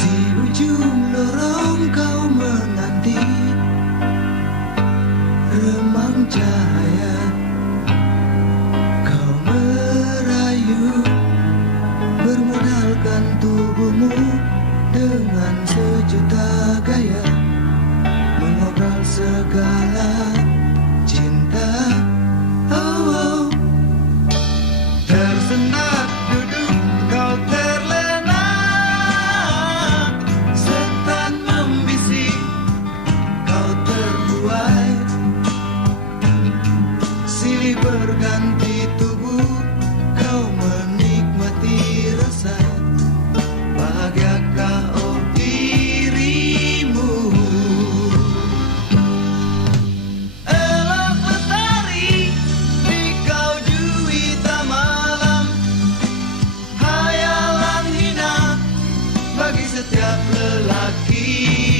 Di ujung lorong kau menanti remang cahaya, kau merayu bermodalkan tubuhmu dengan sejuta gaya, mengobrol segala cinta. Oh, oh. Tersendat duduk kau terlena, setan membisik kau terbuai, silih berganti tubuh kau menikmati rasa. Bahagiakah oh dirimu? Elok lestari di kau juwita malam, hayalan hina bagi setiap lelaki.